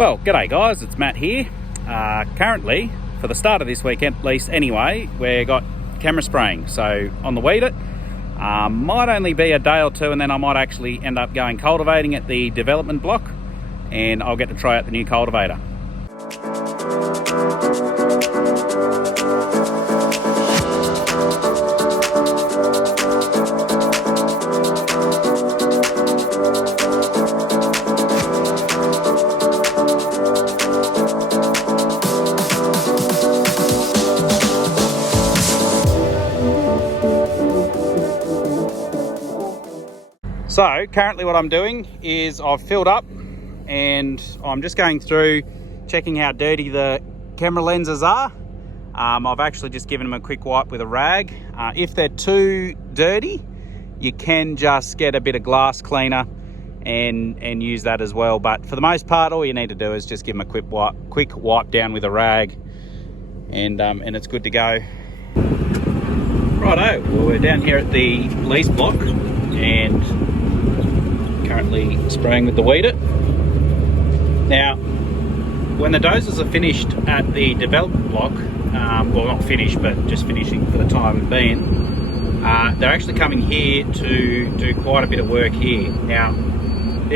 Well, g'day guys, it's Matt here. Currently, for the start of this week at least anyway, we've got camera spraying. So on the weed it, might only be a day or two and then I might actually end up going cultivating at the development block and I'll get to try out the new cultivator. So currently what I'm doing is I've filled up and I'm just going through checking how dirty the camera lenses are. I've actually just given them a quick wipe with a rag. If they're too dirty, you can just get a bit of glass cleaner and use that as well. But for the most part, all you need to do is just give them a quick wipe down with a rag and it's good to go. Righto, well, we're down here at the lease block and currently spraying with the weed it. Now, when the dozers are finished at the development block, well not finished, but just finishing for the time being, they're actually coming here to do quite a bit of work here. Now,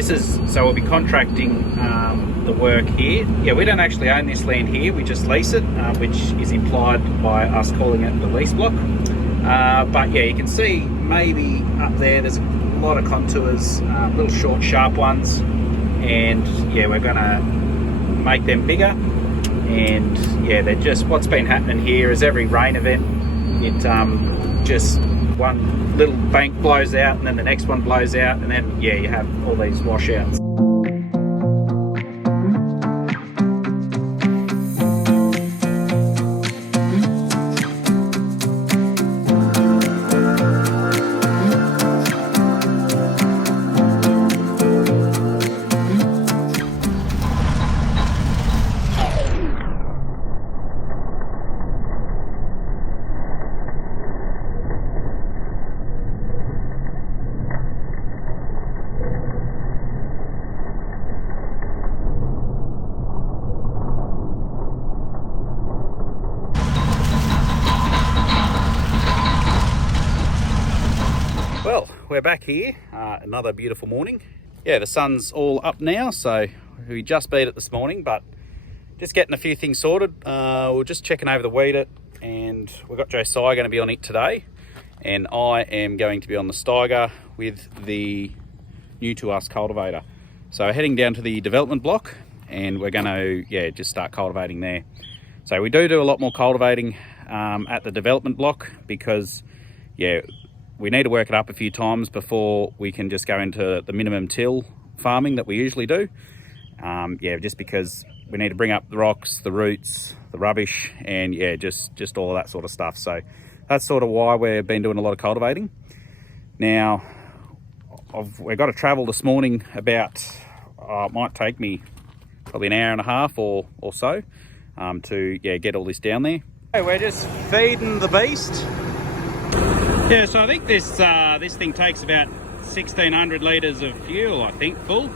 so we'll be contracting the work here. Yeah, we don't actually own this land here, we just lease it, which is implied by us calling it the lease block. But yeah, you can see maybe up there's a lot of contours, little short sharp ones, and yeah, we're gonna make them bigger. And yeah, they're just, what's been happening here is every rain event, it just one little bank blows out and then the next one blows out, and then yeah, you have all these washouts. Well, we're back here, another beautiful morning. Yeah, the sun's all up now, so we just beat it this morning, but just getting a few things sorted. We're just checking over the weed it, and we've got Josiah going to be on it today, and I am going to be on the Steiger with the new to us cultivator. So heading down to the development block, and we're going to, just start cultivating there. So we do a lot more cultivating at the development block because, we need to work it up a few times before we can just go into the minimum till farming that we usually do. Just because we need to bring up the rocks, the roots, the rubbish, and just all of that sort of stuff. So that's sort of why we've been doing a lot of cultivating. Now, we've got to travel this morning about, it might take me probably an hour and a half or so to get all this down there. Hey, we're just feeding the beast. Yeah, so I think this thing takes about 1,600 litres of fuel, I think, full.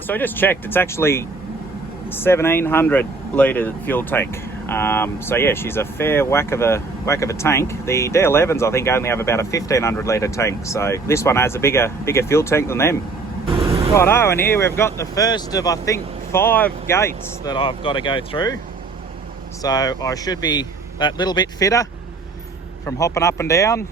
So I just checked, it's actually 1,700 litre fuel tank. So yeah, she's a fair whack of a tank. The D11s I think only have about a 1,500 litre tank, so this one has a bigger fuel tank than them. Righto, and here we've got the first of I think 5 gates that I've got to go through. So I should be that little bit fitter from hopping up and down.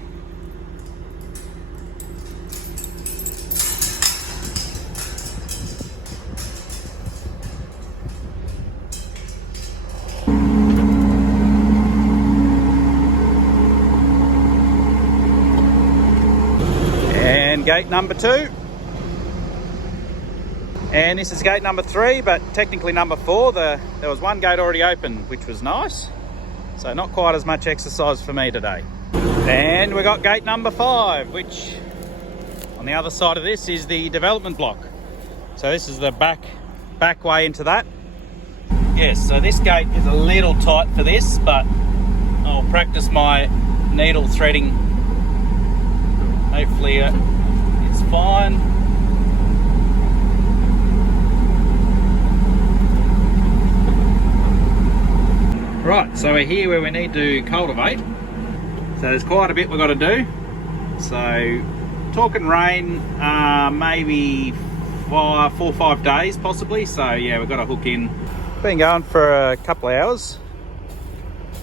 Gate number 2, and this is gate number 3, but technically number 4. There was one gate already open, which was nice, so not quite as much exercise for me today. And we got gate number 5, which on the other side of this is the development block. So this is the back way into that. Yes, so this gate is a little tight for this, but I'll practice my needle threading. Hopefully it's fine. Right, so we're here where we need to cultivate. So there's quite a bit we've got to do. So talking rain, maybe 4 or 5 days possibly. So yeah, we've got to hook in. Been going for a couple of hours.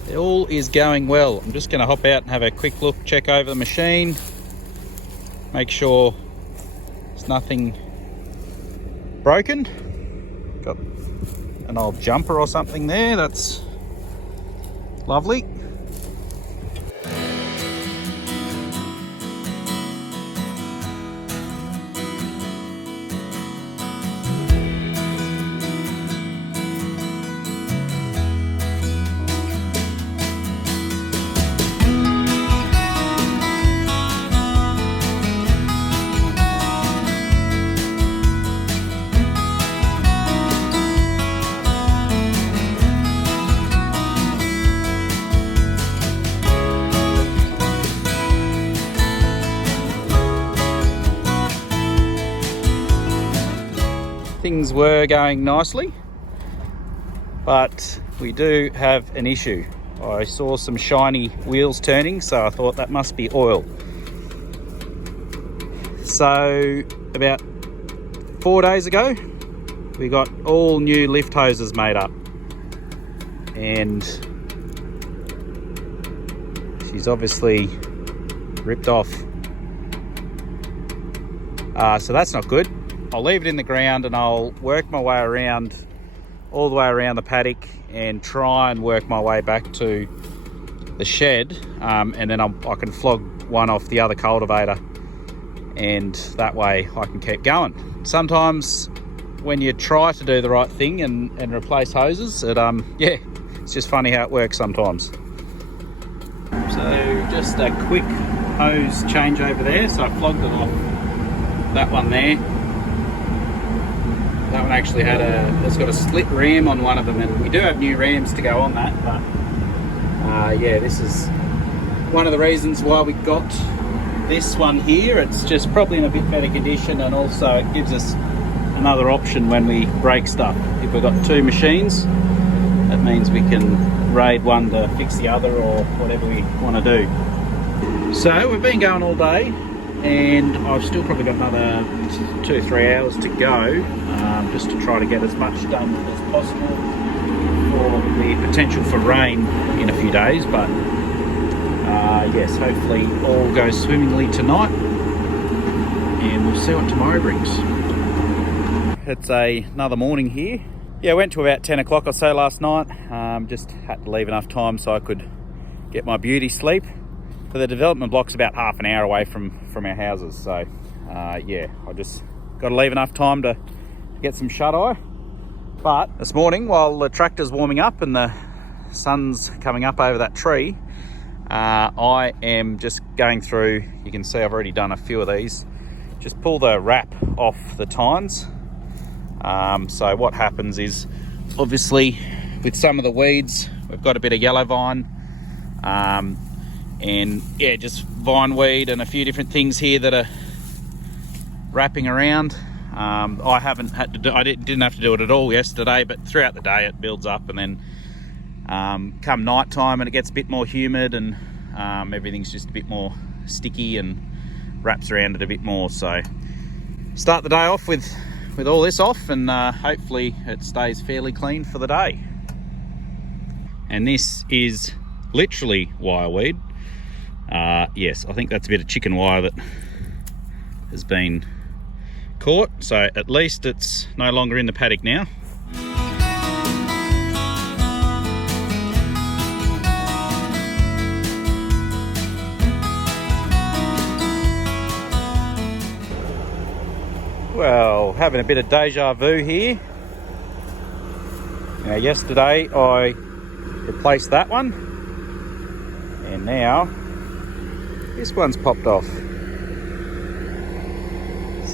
It all is going well. I'm just going to hop out and have a quick look, check over the machine, make sure there's nothing broken. Got an old jumper or something there, that's lovely. Things were going nicely, but we do have an issue. I saw some shiny wheels turning, so I thought that must be oil. So about 4 days ago, we got all new lift hoses made up, and she's obviously ripped off. So that's not good. I'll leave it in the ground and I'll work my way around, all the way around the paddock, and try and work my way back to the shed, and then I can flog one off the other cultivator, and that way I can keep going. Sometimes when you try to do the right thing and replace hoses, yeah, it's just funny how it works sometimes. So just a quick hose change over there. So I flogged it off that one there. That one actually it's got a split ram on one of them, and we do have new rams to go on that, but yeah, this is one of the reasons why we got this one here. It's just probably in a bit better condition, and also it gives us another option when we break stuff. If we've got two machines, that means we can raid one to fix the other or whatever we want to do. So we've been going all day, and I've still probably got another 2 or 3 hours to go, just to try to get as much done as possible for the potential for rain in a few days. But yes, hopefully all goes swimmingly tonight, and we'll see what tomorrow brings. It's another morning here. Yeah, I went to about 10 o'clock or so last night. Just had to leave enough time so I could get my beauty sleep. So the development block's about half an hour away from our houses, so yeah, I just got to leave enough time to get some shut-eye. But this morning, while the tractor's warming up and the sun's coming up over that tree, I am just going through. You can see I've already done a few of these. Just pull the wrap off the tines. So what happens is, obviously, with some of the weeds, we've got a bit of yellow vine, and yeah, just vine weed and a few different things here that are wrapping around. I haven't had to do, I didn't have to do it at all yesterday, but throughout the day it builds up, and then come night time and it gets a bit more humid, and everything's just a bit more sticky and wraps around it a bit more. So start the day off with all this off, and hopefully it stays fairly clean for the day. And this is literally wireweed. Yes, I think that's a bit of chicken wire that has been caught, so at least it's no longer in the paddock now. Well, having a bit of deja vu here. Now, yesterday I replaced that one, and now this one's popped off.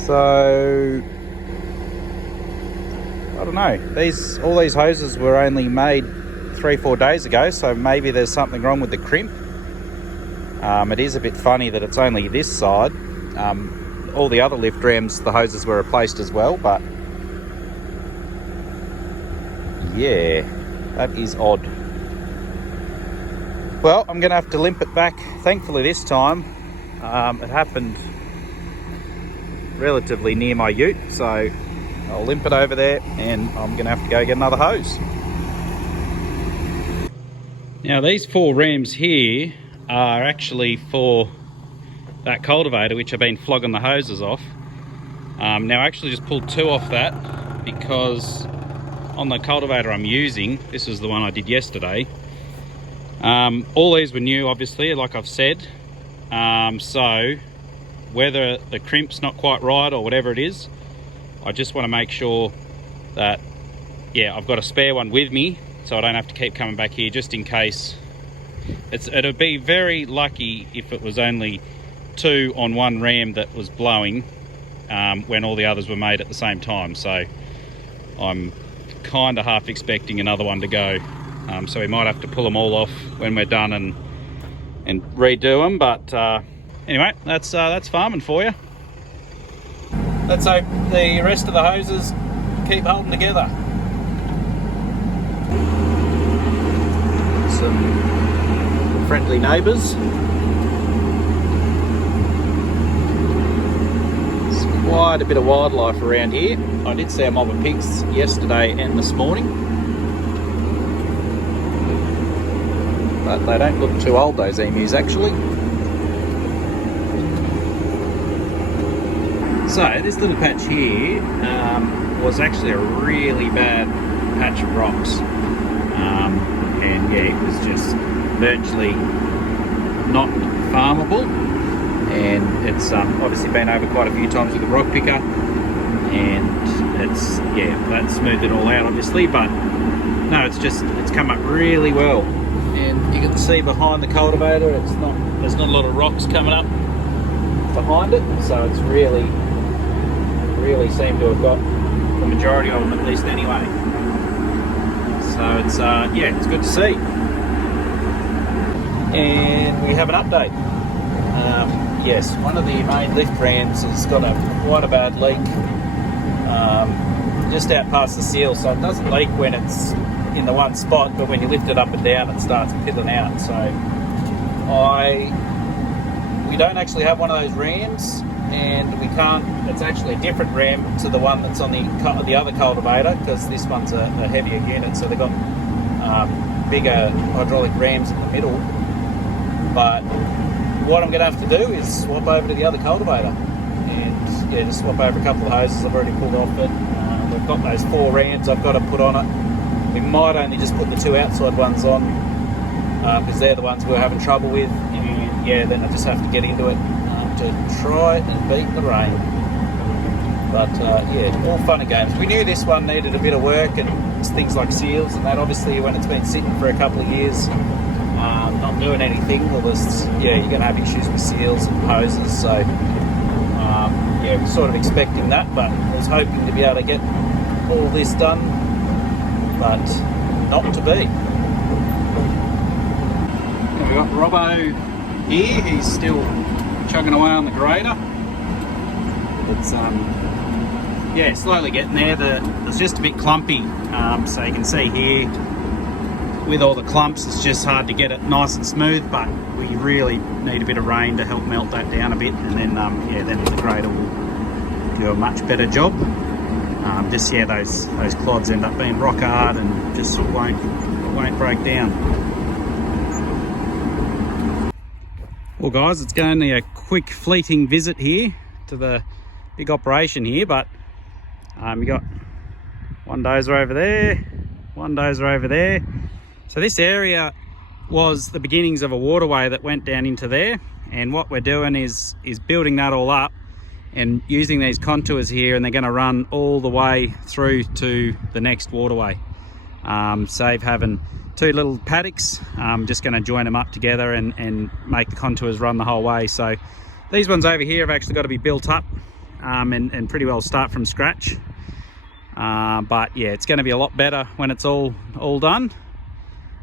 So I don't know, all these hoses were only made 3-4 days ago, so maybe there's something wrong with the crimp. It is a bit funny that it's only this side. All the other lift rams, the hoses were replaced as well, but yeah, that is odd. Well, I'm going to have to limp it back. Thankfully this time it happened relatively near my ute, so I'll limp it over there and I'm going to have to go get another hose. Now these 4 rams here are actually for that cultivator which I've been flogging the hoses off. Now I actually just pulled 2 off that because on the cultivator I'm using, this is the one I did yesterday, all these were new obviously, like I've said, so whether the crimp's not quite right or whatever it is, I just want to make sure that, yeah, I've got a spare one with me so I don't have to keep coming back here just in case. It'd be very lucky if it was only 2 on one ram that was blowing when all the others were made at the same time, so I'm kind of half expecting another one to go, so we might have to pull them all off when we're done and redo them, but anyway, that's farming for you. Let's hope the rest of the hoses keep holding together. Some friendly neighbours. There's quite a bit of wildlife around here. I did see a mob of pigs yesterday and this morning, but they don't look too old, those emus actually. So this little patch here was actually a really bad patch of rocks, and yeah, it was just virtually not farmable, and it's obviously been over quite a few times with the rock picker, and it's, yeah, that smoothed it all out obviously, but no, it's come up really well, and you can see behind the cultivator there's not a lot of rocks coming up behind it, so it's really seem to have got the majority of them at least anyway. So it's yeah, it's good to see. And we have an update. Yes, one of the main lift rams has got quite a bad leak just out past the seal, so it doesn't leak when it's in the one spot, but when you lift it up and down it starts piddling out. So we don't actually have one of those rams, and we can't, it's actually a different ram to the one that's on the other cultivator, because this one's a heavier unit, so they've got bigger hydraulic rams in the middle. But what I'm going to have to do is swap over to the other cultivator, and yeah, just swap over a couple of hoses I've already pulled off it. We've got those 4 rams I've got to put on it. We might only just put the 2 outside ones on, because they're the ones we're having trouble with, and yeah, then I just have to get into it to try and beat the rain. But yeah, all fun and games. We knew this one needed a bit of work, and things like seals and that, obviously when it's been sitting for a couple of years not doing anything, well, yeah, you're going to have issues with seals and hoses, so yeah, we're sort of expecting that, but I was hoping to be able to get all this done, but not to be. We've got Robbo here, he's still chugging away on the grader. It's yeah, slowly getting there. It's just a bit clumpy, so you can see here with all the clumps it's just hard to get it nice and smooth, but we really need a bit of rain to help melt that down a bit, and then yeah, then the grader will do a much better job. Just yeah, those clods end up being rock hard and just won't break down. Well guys, it's going to be a quick fleeting visit here to the big operation here, but you got one dozer over there, one dozer over there. So this area was the beginnings of a waterway that went down into there, and what we're doing is building that all up and using these contours here, and they're going to run all the way through to the next waterway. Save having 2 little paddocks, just going to join them up together and make the contours run the whole way. So these ones over here have actually got to be built up and pretty well start from scratch. But yeah, it's going to be a lot better when it's all done.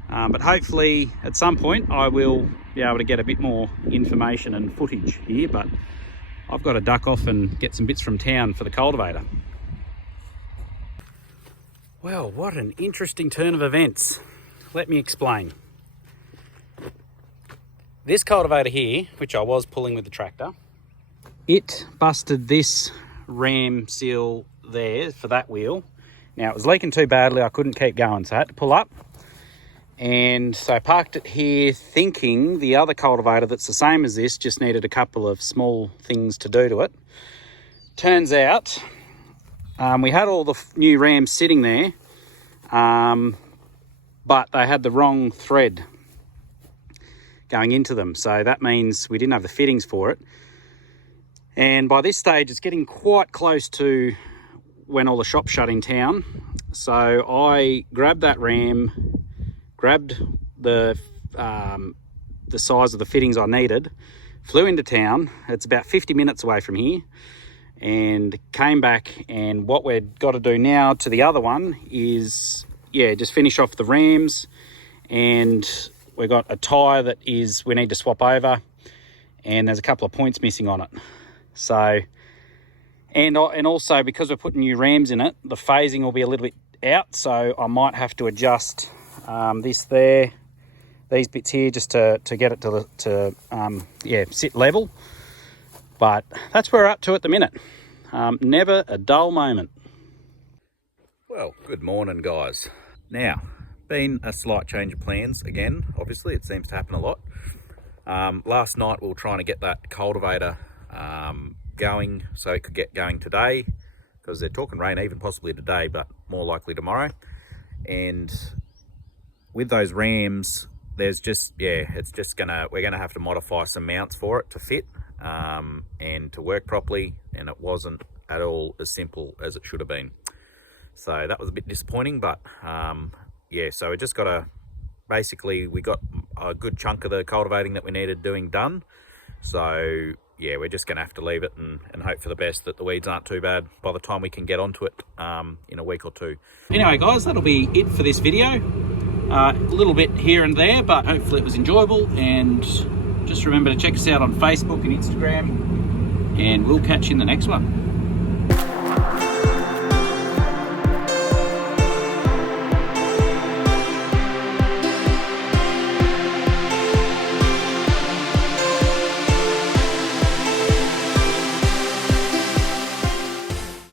But hopefully at some point I will be able to get a bit more information and footage here, but I've got to duck off and get some bits from town for the cultivator. Well, what an interesting turn of events. Let me explain. This cultivator here, which I was pulling with the tractor, it busted this ram seal there for that wheel. Now it was leaking too badly, I couldn't keep going, so I had to pull up. And so I parked it here thinking the other cultivator that's the same as this just needed a couple of small things to do to it. Turns out we had all the new rams sitting there, but they had the wrong thread going into them. So that means we didn't have the fittings for it. And by this stage, it's getting quite close to when all the shops shut in town. So I grabbed that ram, grabbed the size of the fittings I needed, flew into town. It's about 50 minutes away from here, and came back. And what we've got to do now to the other one is, just finish off the rams. And we've got a tyre that we need to swap over, and there's a couple of points missing on it. So, and also because we're putting new rams in it, the phasing will be a little bit out, so I might have to adjust this there, these bits here, just to get it to sit level. But that's where we're up to at the minute. Never a dull moment. Well, good morning, guys. Now, been a slight change of plans again. Obviously, it seems to happen a lot. Last night we were trying to get that cultivator going so it could get going today, because they're talking rain even possibly today, but more likely tomorrow. And with those rams, there's just, we're gonna have to modify some mounts for it to fit and to work properly, and it wasn't at all as simple as it should have been. So that was a bit disappointing, but so we just got to, basically we got a good chunk of the cultivating that we needed doing done. So we're just going to have to leave it and hope for the best that the weeds aren't too bad by the time we can get onto it in a week or two. Anyway, guys, that'll be it for this video. A little bit here and there, but hopefully it was enjoyable. And just remember to check us out on Facebook and Instagram, and we'll catch you in the next one.